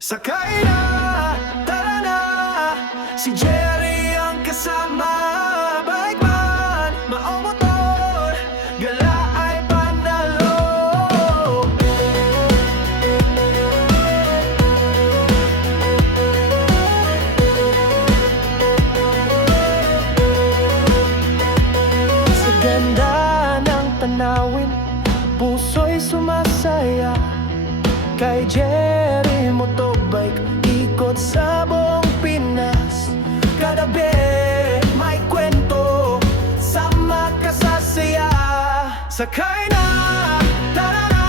Sakay na, tara na, si Jerry ang kasama. Bike man, maomotor, gala ay panalo. Sa ganda ng tanawin, puso'y sumasaya. Kay Jerry Motobike, ikot sa buong Pinas. Kagabi, may kwento, sama ka sa saya. Sakay na, tara na,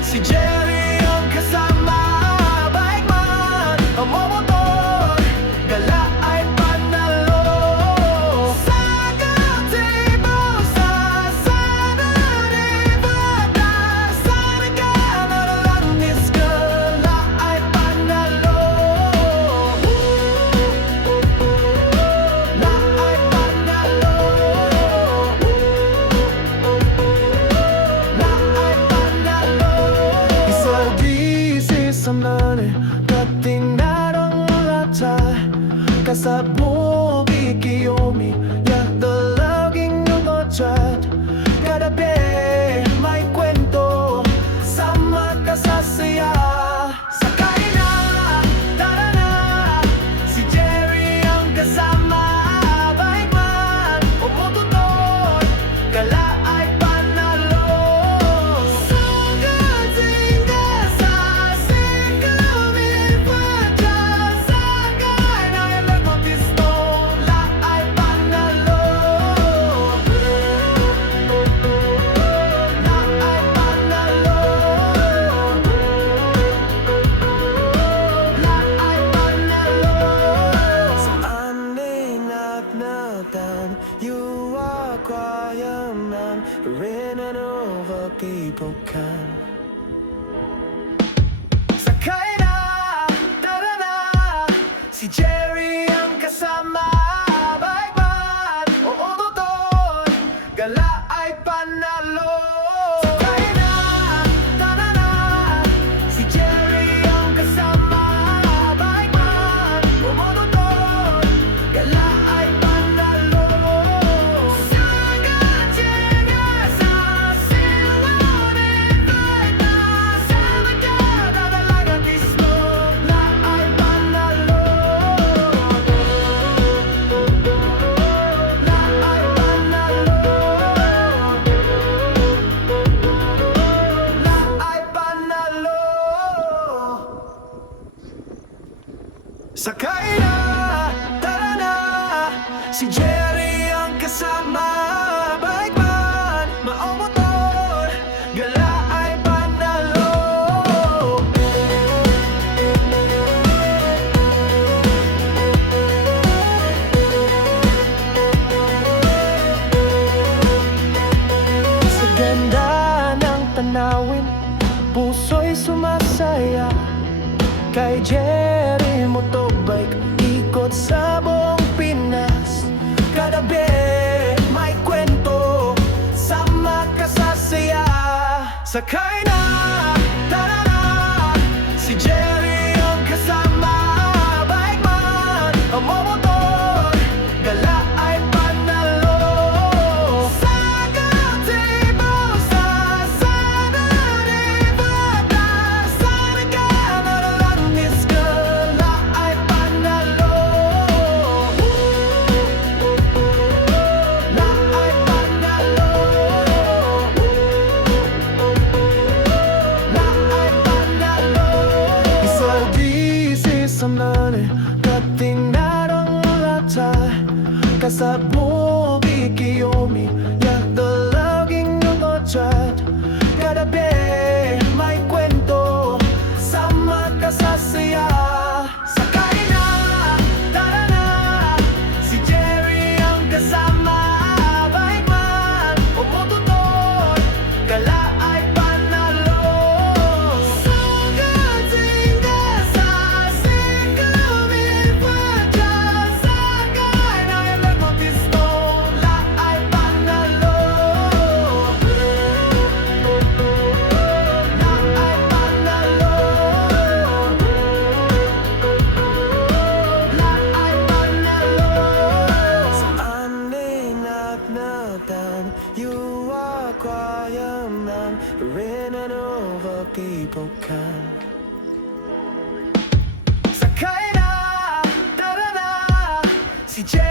si Jerry ang kasama. Bike man, momotor, gala ay panalo. Sa gazebo, sa Saturday, bata, sa regalo lang is gala ay panalo. La ay panalo. La ay panalo. Isa-disi sa mani, katinarang lata. Kasabog ikiyomi, yak dalaging nungotrat. Kadabi, may kwento, sama ka sa saya. Sakay na, tara na, si Jerry ang kasama. Bike man, momotor, gala ay panalo. Sa gatinga, sa sikawin pa dyan. Sakay na, ilang motisto, la ay panalo. La ay panalo. La ay panalo. Sa aninag-natan, you are quiet man, rinnan over people can. Sakay na, tara na, si Jerry ang kasama. Bike man, motor, gala ay panalo. Sakay na, tara na, si Jerry ang kasama. Bike man, motor, gala ay panalo. Sa gatinga, sa silawin bata, sa magkada dalagang islo, la ay panalo. La ay panalo. La ay panalo. Sakay na, tara na, si Jerry ang kasama. Bike man, maomotor, gala ay panalo. Sa ganda ng tanawin, puso'y sumasaya. Kay Jerry Motobike, ikot sa buong Pinas. Kagabi, may kwento, sama ka sa saya. Sakay na, tara na, si Jerry ang kasama. Bike man, momotor, gala ay panalo. Sa gazebo, sa Saturday, bata, sa regalo lang is gala ay panalo. La ay panalo. La ay panalo. Isa-disi sa mani, katinarang lata. Kasabog ikiyomi, yak dalaging nungotrat. Kadabi, may kwento, sama ka sa saya. Sakay na, tara na, si Jerry ang kasama. Bike man, motor, gala ay panalo. Sa gatinga, sa sikawin pa dyan. Sakay na, ilang motisto, si Jay